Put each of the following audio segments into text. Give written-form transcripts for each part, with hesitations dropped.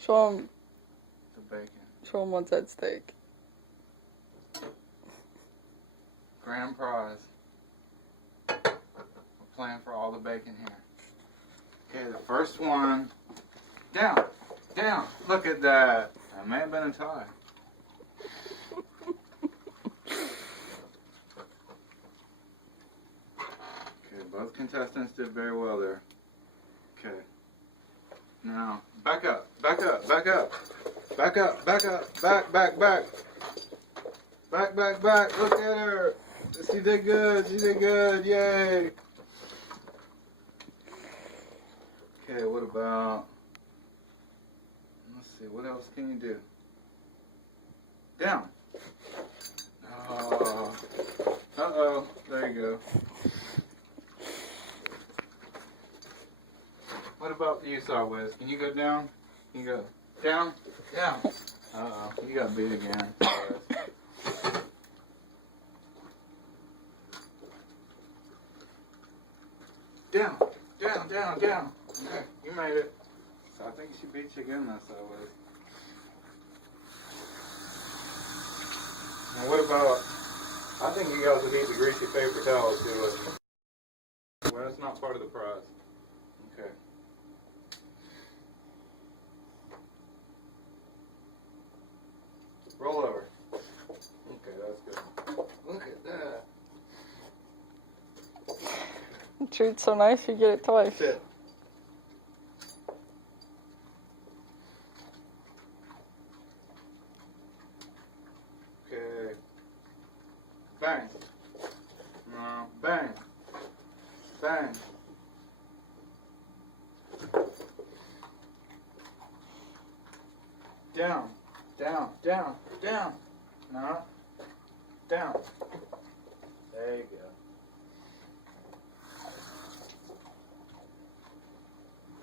Show him. The bacon. Show him what's at stake. Grand prize. We're playing for all the bacon here. Okay, the first one. Down. Down. Look at that. That may have been a tie. Okay, both contestants did very well there. Okay. Now, back up. Back up. Back up. Back up. Back up. Back, back, back. Back, back, back. Look at her. She did good. She did good. Yay. Okay, what about... Let's see. What else can you do? Down. Oh. Uh-oh. There you go. What about you, Sawwiz? Can you go down? Can you go down? Down. Uh-oh. You got beat again. Down. Down, down, down. Okay, you made it. So I think she beat you again, though, Sawwiz. And what about... I think you guys would need the greasy paper towels too, wasn't it? Well, that's not part of the prize. Okay. Roll over. Okay, that's good. Look at that. The treat's so nice you get it twice. Sit. Okay. Bang. No. Bang. Bang. Down. Down. Down. Down. No. Down. There you go.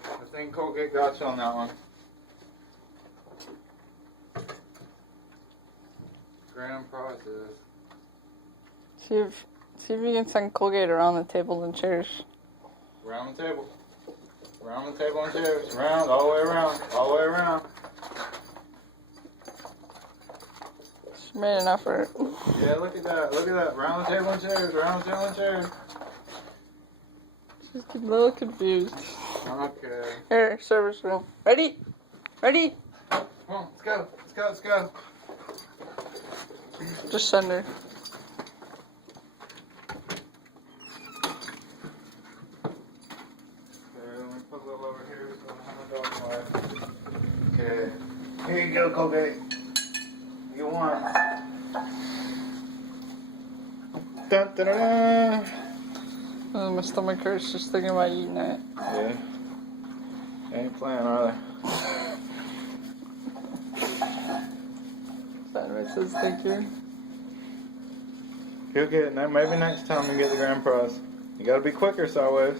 I think Colgate got you on that one. Grand prizes. See if you can send Colgate around the tables and chairs. Around the table. Around the table and chairs. Around, all the way around. All the way around. She made an effort. Yeah, look at that. Look at that. Around the table and chairs. Around the table and chairs. She's a little confused. Okay. Here, service room. Ready? Ready? Come on, let's go. Let's go. Let's go. Just send her. Okay, let me put a little over here so I don't have my dog life. Okay. Here you go, Colgate. You won. Dun, dun, dun, dun. Oh, my stomach hurts just thinking about eating it. Yeah. They ain't playing, are they? That right says thank you. You'll get it. Now, maybe next time you get the grand prize. You gotta be quicker, Sawwiz.